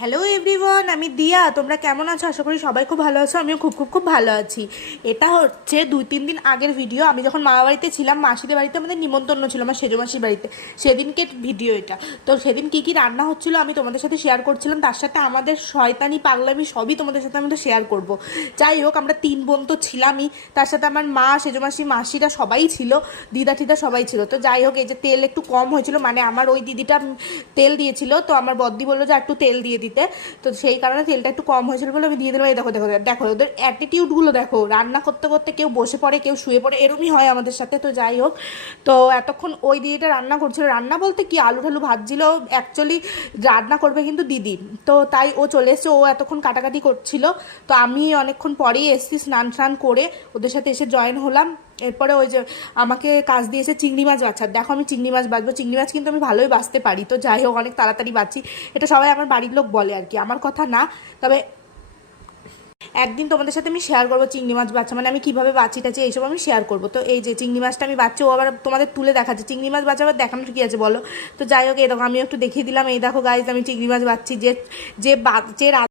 Hello everyone, আমি দিয়া। তোমরা কেমন আছো? আশা করি সবাই খুব ভালো আছো। আমিও খুব খুব খুব ভালো আছি। এটা হচ্ছে 2-3 দিন আগের ভিডিও। আমি যখন মামা বাড়িতে ছিলাম, মাসিদের বাড়িতে আমাদের নিমন্ত্রণ ছিল, আমার সেজো মাসির বাড়িতে। সেদিনকে ভিডিও এটা। তো সেদিন কী কী রান্না হচ্ছিলো আমি তোমাদের সাথে শেয়ার করছিলাম, তার সাথে আমাদের শয়তানি পাগলামি সবই তোমাদের সাথে আমি শেয়ার করব। যাই হোক, আমরা 3 বোন তো ছিলামই, তার সাথে আমার মা, সেজো মাসি, মাসিরা সবাই ছিল, দিদা টিদা সবাই ছিল। তো যাই হোক, এই যে তেল একটু কম হয়েছিল, মানে আমার ওই দিদিটা তেল দিয়েছিল, তো আমার বদ্দি বললো যে একটু তেল দিয়ে দিতে। তো সেই কারণে তেলটা একটু কম হয়েছিল বলে আমি দিয়ে দিলাম। এই দেখো দেখো দেখো ওদের অ্যাটিটিউডগুলো দেখো, রান্না করতে করতে কেউ বসে পড়ে, কেউ শুয়ে পড়ে, এরমই হয় আমাদের সাথে। তো যাই হোক, তো এতক্ষণ ওই দিদিটা রান্না করছিল, রান্না বলতে কি আলু ঠালু ভাজছিল, অ্যাকচুয়ালি রান্না করবে কিন্তু দিদি। তো তাই ও চলে এসছে, ও এতক্ষণ কাটাকাটি করছিল। তো আমি অনেকক্ষণ পরেই এসেছি স্নান টান করে, ওদের সাথে এসে জয়েন হলাম। এরপরে ওই যে আমাকে কাজ দিয়েছে চিংড়ি মাছ বাছার। দেখো আমি চিংড়ি মাছ বাছবো, চিংড়ি মাছ কিন্তু আমি ভালোই বাছতে পারি। তো যাই হোক, অনেক তাড়াতাড়ি বাছি, এটা সবাই আমার বাড়ির লোক বলে আর কি, আমার কথা না। তবে একদিন তোমাদের সাথে আমি শেয়ার করবো চিংড়ি মাছ বাচ্চা, মানে আমি কীভাবে বাছি টাছি এইসব আমি শেয়ার করবো। তো এই যে চিংড়ি মাছটা আমি বাচ্চা, ও আবার তোমাদের তুলে দেখাচ্ছে। চিংড়ি মাছ বাচ্চা আবার দেখানোর কী আছে বলো? তো যাই হোক, এই দেখো আমিও একটু দেখিয়ে দিলাম। এই দেখো গাইজ, আমি চিংড়ি মাছ বাচ্ছি। যে যে